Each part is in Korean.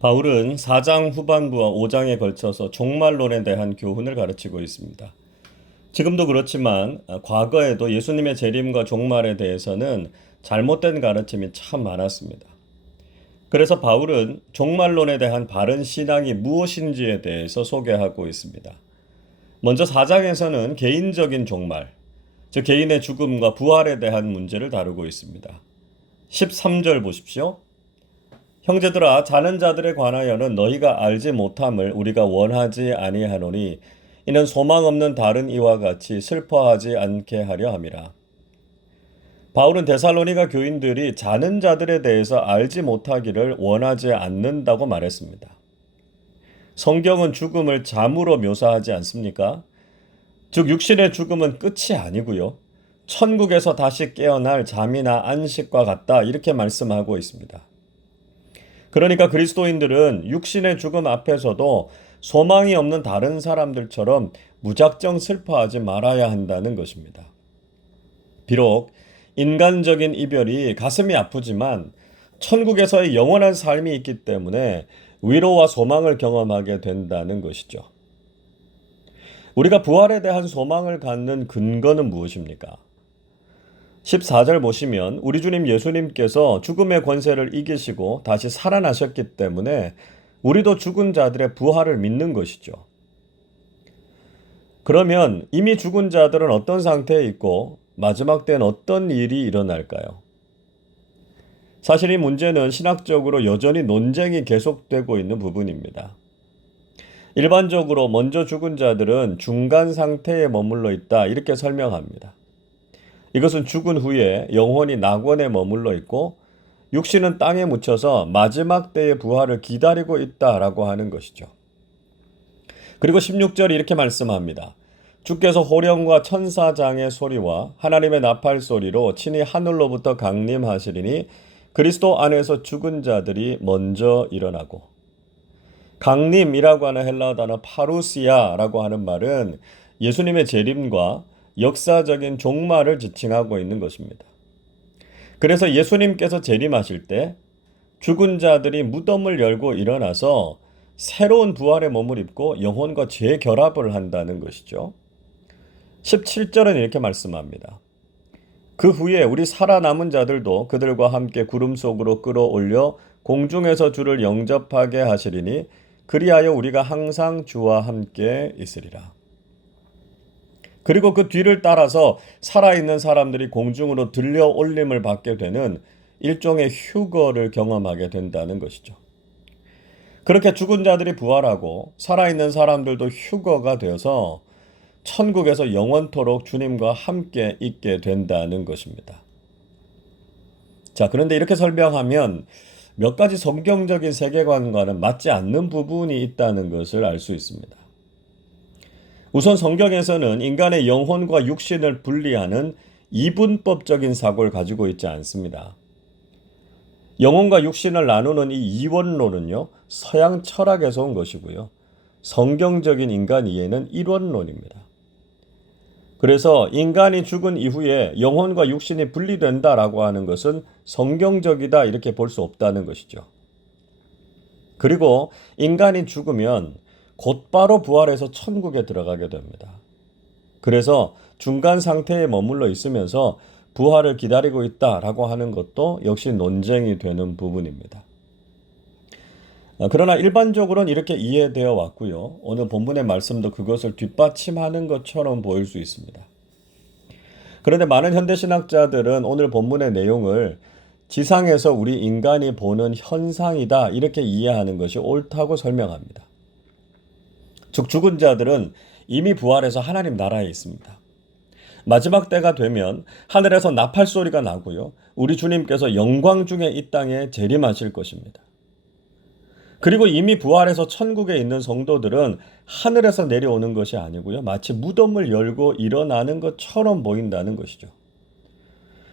바울은 4장 후반부와 5장에 걸쳐서 종말론에 대한 교훈을 가르치고 있습니다. 지금도 그렇지만 과거에도 예수님의 재림과 종말에 대해서는 잘못된 가르침이 참 많았습니다. 그래서 바울은 종말론에 대한 바른 신앙이 무엇인지에 대해서 소개하고 있습니다. 먼저 4장에서는 개인적인 종말, 즉 개인의 죽음과 부활에 대한 문제를 다루고 있습니다. 13절 보십시오. 형제들아 자는 자들에 관하여는 너희가 알지 못함을 우리가 원하지 아니하노니 이는 소망 없는 다른 이와 같이 슬퍼하지 않게 하려 함이라. 바울은 데살로니가 교인들이 자는 자들에 대해서 알지 못하기를 원하지 않는다고 말했습니다. 성경은 죽음을 잠으로 묘사하지 않습니까? 즉 육신의 죽음은 끝이 아니고요. 천국에서 다시 깨어날 잠이나 안식과 같다 이렇게 말씀하고 있습니다. 그러니까 그리스도인들은 육신의 죽음 앞에서도 소망이 없는 다른 사람들처럼 무작정 슬퍼하지 말아야 한다는 것입니다. 비록 인간적인 이별이 가슴이 아프지만 천국에서의 영원한 삶이 있기 때문에 위로와 소망을 경험하게 된다는 것이죠. 우리가 부활에 대한 소망을 갖는 근거는 무엇입니까? 14절 보시면 우리 주님 예수님께서 죽음의 권세를 이기시고 다시 살아나셨기 때문에 우리도 죽은 자들의 부활을 믿는 것이죠. 그러면 이미 죽은 자들은 어떤 상태에 있고 마지막 때는 어떤 일이 일어날까요? 사실 이 문제는 신학적으로 여전히 논쟁이 계속되고 있는 부분입니다. 일반적으로 먼저 죽은 자들은 중간 상태에 머물러 있다 이렇게 설명합니다. 이것은 죽은 후에 영혼이 낙원에 머물러 있고 육신은 땅에 묻혀서 마지막 때의 부활을 기다리고 있다라고 하는 것이죠. 그리고 16절이 이렇게 말씀합니다. 주께서 호령과 천사장의 소리와 하나님의 나팔 소리로 친히 하늘로부터 강림하시리니 그리스도 안에서 죽은 자들이 먼저 일어나고 강림이라고 하는 헬라어 단어 파루시아라고 하는 말은 예수님의 재림과 역사적인 종말을 지칭하고 있는 것입니다. 그래서 예수님께서 재림하실 때 죽은 자들이 무덤을 열고 일어나서 새로운 부활의 몸을 입고 영혼과 재결합을 한다는 것이죠. 17절은 이렇게 말씀합니다. 그 후에 우리 살아남은 자들도 그들과 함께 구름 속으로 끌어올려 공중에서 주를 영접하게 하시리니 그리하여 우리가 항상 주와 함께 있으리라. 그리고 그 뒤를 따라서 살아있는 사람들이 공중으로 들려 올림을 받게 되는 일종의 휴거를 경험하게 된다는 것이죠. 그렇게 죽은 자들이 부활하고 살아있는 사람들도 휴거가 되어서 천국에서 영원토록 주님과 함께 있게 된다는 것입니다. 자, 그런데 이렇게 설명하면 몇 가지 성경적인 세계관과는 맞지 않는 부분이 있다는 것을 알 수 있습니다. 우선 성경에서는 인간의 영혼과 육신을 분리하는 이분법적인 사고를 가지고 있지 않습니다. 영혼과 육신을 나누는 이 이원론은요, 서양 철학에서 온 것이고요. 성경적인 인간 이해는 일원론입니다. 그래서 인간이 죽은 이후에 영혼과 육신이 분리된다라고 하는 것은 성경적이다 이렇게 볼 수 없다는 것이죠. 그리고 인간이 죽으면 곧바로 부활해서 천국에 들어가게 됩니다. 그래서 중간 상태에 머물러 있으면서 부활을 기다리고 있다라고 하는 것도 역시 논쟁이 되는 부분입니다. 그러나 일반적으로는 이렇게 이해되어 왔고요. 오늘 본문의 말씀도 그것을 뒷받침하는 것처럼 보일 수 있습니다. 그런데 많은 현대신학자들은 오늘 본문의 내용을 지상에서 우리 인간이 보는 현상이다 이렇게 이해하는 것이 옳다고 설명합니다. 즉 죽은 자들은 이미 부활해서 하나님 나라에 있습니다. 마지막 때가 되면 하늘에서 나팔 소리가 나고요. 우리 주님께서 영광 중에 이 땅에 재림하실 것입니다. 그리고 이미 부활해서 천국에 있는 성도들은 하늘에서 내려오는 것이 아니고요. 마치 무덤을 열고 일어나는 것처럼 보인다는 것이죠.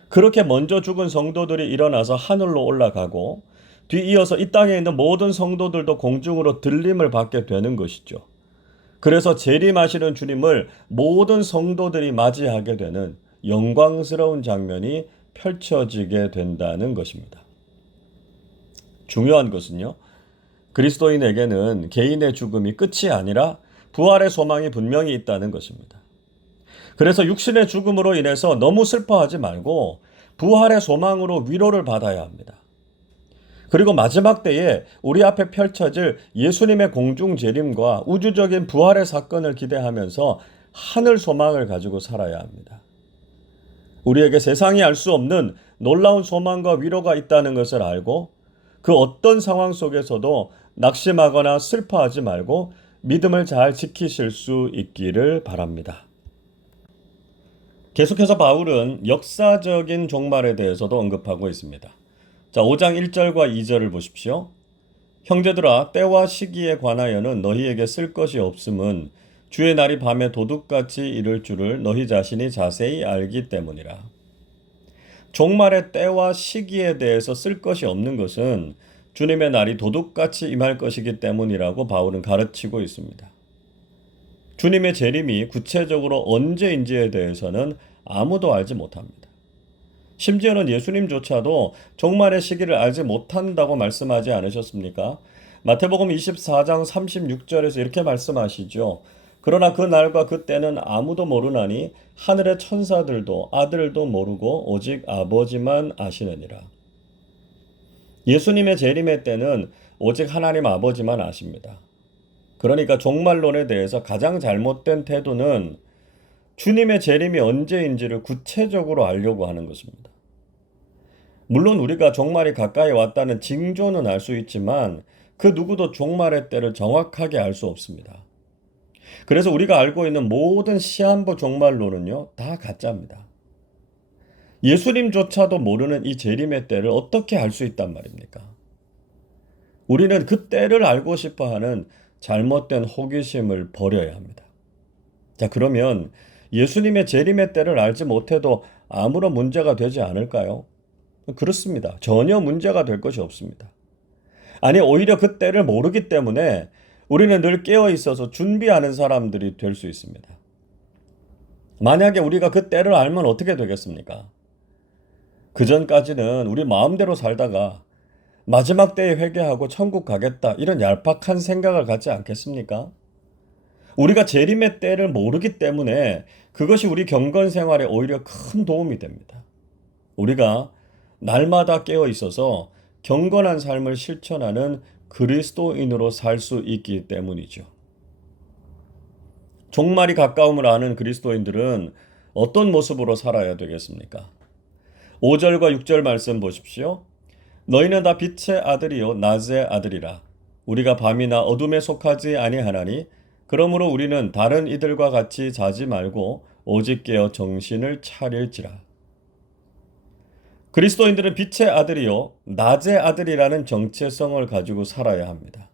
그렇게 먼저 죽은 성도들이 일어나서 하늘로 올라가고 뒤이어서 이 땅에 있는 모든 성도들도 공중으로 들림을 받게 되는 것이죠. 그래서 재림하시는 주님을 모든 성도들이 맞이하게 되는 영광스러운 장면이 펼쳐지게 된다는 것입니다. 중요한 것은요. 그리스도인에게는 개인의 죽음이 끝이 아니라 부활의 소망이 분명히 있다는 것입니다. 그래서 육신의 죽음으로 인해서 너무 슬퍼하지 말고 부활의 소망으로 위로를 받아야 합니다. 그리고 마지막 때에 우리 앞에 펼쳐질 예수님의 공중 재림과 우주적인 부활의 사건을 기대하면서 하늘 소망을 가지고 살아야 합니다. 우리에게 세상이 알 수 없는 놀라운 소망과 위로가 있다는 것을 알고 그 어떤 상황 속에서도 낙심하거나 슬퍼하지 말고 믿음을 잘 지키실 수 있기를 바랍니다. 계속해서 바울은 역사적인 종말에 대해서도 언급하고 있습니다. 자, 5장 1절과 2절을 보십시오. 형제들아, 때와 시기에 관하여는 너희에게 쓸 것이 없음은 주의 날이 밤에 도둑같이 이를 줄을 너희 자신이 자세히 알기 때문이라. 종말의 때와 시기에 대해서 쓸 것이 없는 것은 주님의 날이 도둑같이 임할 것이기 때문이라고 바울은 가르치고 있습니다. 주님의 재림이 구체적으로 언제인지에 대해서는 아무도 알지 못합니다. 심지어는 예수님조차도 종말의 시기를 알지 못한다고 말씀하지 않으셨습니까? 마태복음 24장 36절에서 이렇게 말씀하시죠. 그러나 그 날과 그 때는 아무도 모르나니 하늘의 천사들도 아들도 모르고 오직 아버지만 아시느니라. 예수님의 재림의 때는 오직 하나님 아버지만 아십니다. 그러니까 종말론에 대해서 가장 잘못된 태도는 주님의 재림이 언제인지를 구체적으로 알려고 하는 것입니다. 물론 우리가 종말이 가까이 왔다는 징조는 알 수 있지만 그 누구도 종말의 때를 정확하게 알 수 없습니다. 그래서 우리가 알고 있는 모든 시한부 종말론은요, 다 가짜입니다. 예수님조차도 모르는 이 재림의 때를 어떻게 알 수 있단 말입니까? 우리는 그 때를 알고 싶어 하는 잘못된 호기심을 버려야 합니다. 자, 그러면 예수님의 재림의 때를 알지 못해도 아무런 문제가 되지 않을까요? 그렇습니다. 전혀 문제가 될 것이 없습니다. 아니, 오히려 그 때를 모르기 때문에 우리는 늘 깨어 있어서 준비하는 사람들이 될 수 있습니다. 만약에 우리가 그 때를 알면 어떻게 되겠습니까? 그 전까지는 우리 마음대로 살다가 마지막 때에 회개하고 천국 가겠다 이런 얄팍한 생각을 갖지 않겠습니까? 우리가 재림의 때를 모르기 때문에 그것이 우리 경건 생활에 오히려 큰 도움이 됩니다. 우리가 날마다 깨어 있어서 경건한 삶을 실천하는 그리스도인으로 살 수 있기 때문이죠. 종말이 가까움을 아는 그리스도인들은 어떤 모습으로 살아야 되겠습니까? 5절과 6절 말씀 보십시오. 너희는 다 빛의 아들이요 낮의 아들이라. 우리가 밤이나 어둠에 속하지 아니하나니 그러므로 우리는 다른 이들과 같이 자지 말고 오직 깨어 정신을 차릴지라. 그리스도인들은 빛의 아들이요 낮의 아들이라는 정체성을 가지고 살아야 합니다.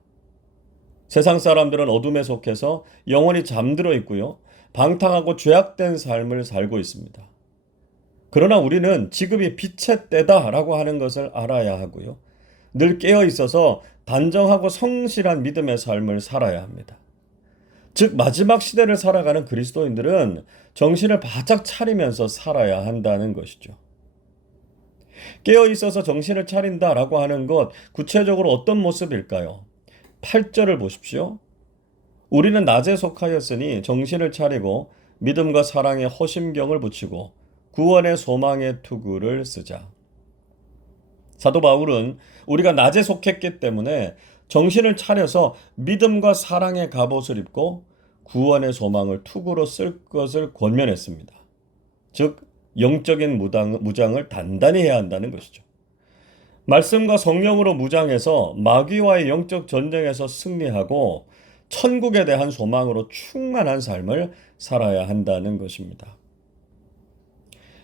세상 사람들은 어둠에 속해서 영원히 잠들어 있고요. 방탕하고 죄악된 삶을 살고 있습니다. 그러나 우리는 지금이 빛의 때다라고 하는 것을 알아야 하고요. 늘 깨어 있어서 단정하고 성실한 믿음의 삶을 살아야 합니다. 즉 마지막 시대를 살아가는 그리스도인들은 정신을 바짝 차리면서 살아야 한다는 것이죠. 깨어 있어서 정신을 차린다라고 하는 것 구체적으로 어떤 모습일까요? 8절을 보십시오. 우리는 낮에 속하였으니 정신을 차리고 믿음과 사랑에 허심경을 붙이고 구원의 소망의 투구를 쓰자. 사도 바울은 우리가 낮에 속했기 때문에 정신을 차려서 믿음과 사랑의 갑옷을 입고 구원의 소망을 투구로 쓸 것을 권면했습니다. 즉 영적인 무장을 단단히 해야 한다는 것이죠. 말씀과 성령으로 무장해서 마귀와의 영적 전쟁에서 승리하고 천국에 대한 소망으로 충만한 삶을 살아야 한다는 것입니다.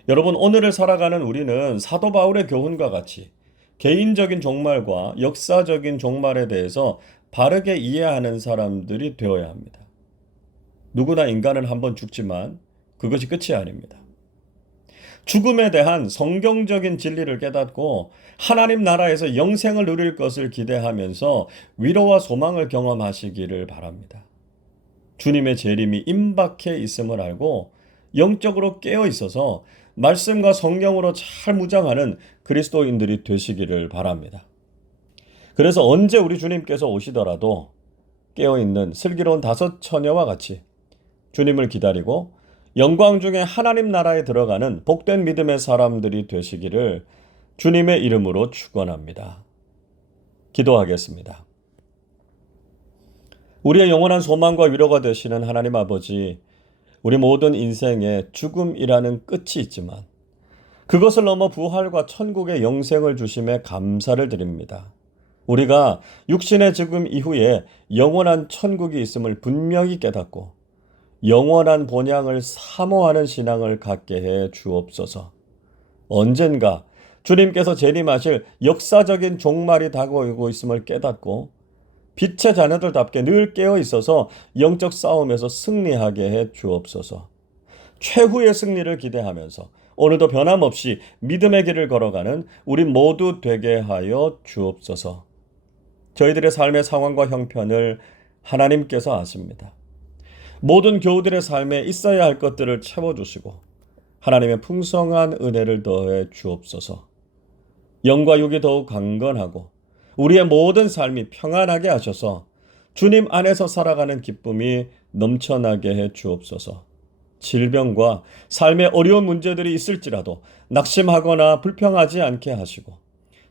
여러분, 오늘을 살아가는 우리는 사도 바울의 교훈과 같이 개인적인 종말과 역사적인 종말에 대해서 바르게 이해하는 사람들이 되어야 합니다. 누구나 인간은 한번 죽지만 그것이 끝이 아닙니다. 죽음에 대한 성경적인 진리를 깨닫고 하나님 나라에서 영생을 누릴 것을 기대하면서 위로와 소망을 경험하시기를 바랍니다. 주님의 재림이 임박해 있음을 알고 영적으로 깨어 있어서 말씀과 성령으로 잘 무장하는 그리스도인들이 되시기를 바랍니다. 그래서 언제 우리 주님께서 오시더라도 깨어있는 슬기로운 다섯 처녀와 같이 주님을 기다리고 영광 중에 하나님 나라에 들어가는 복된 믿음의 사람들이 되시기를 주님의 이름으로 축원합니다. 기도하겠습니다. 우리의 영원한 소망과 위로가 되시는 하나님 아버지, 우리 모든 인생에 죽음이라는 끝이 있지만 그것을 넘어 부활과 천국의 영생을 주심에 감사를 드립니다. 우리가 육신의 죽음 이후에 영원한 천국이 있음을 분명히 깨닫고 영원한 본향을 사모하는 신앙을 갖게 해 주옵소서. 언젠가 주님께서 재림하실 역사적인 종말이 다가오고 있음을 깨닫고 빛의 자녀들답게 늘 깨어 있어서 영적 싸움에서 승리하게 해 주옵소서. 최후의 승리를 기대하면서 오늘도 변함없이 믿음의 길을 걸어가는 우리 모두 되게 하여 주옵소서. 저희들의 삶의 상황과 형편을 하나님께서 아십니다. 모든 교우들의 삶에 있어야 할 것들을 채워주시고 하나님의 풍성한 은혜를 더해 주옵소서. 영과 육이 더욱 강건하고 우리의 모든 삶이 평안하게 하셔서 주님 안에서 살아가는 기쁨이 넘쳐나게 해 주옵소서. 질병과 삶의 어려운 문제들이 있을지라도 낙심하거나 불평하지 않게 하시고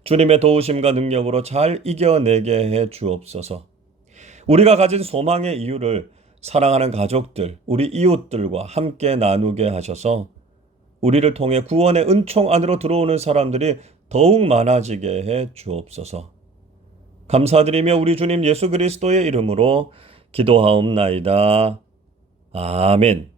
주님의 도우심과 능력으로 잘 이겨내게 해 주옵소서. 우리가 가진 소망의 이유를 사랑하는 가족들, 우리 이웃들과 함께 나누게 하셔서 우리를 통해 구원의 은총 안으로 들어오는 사람들이 더욱 많아지게 해 주옵소서. 감사드리며 우리 주님 예수 그리스도의 이름으로 기도하옵나이다. 아멘.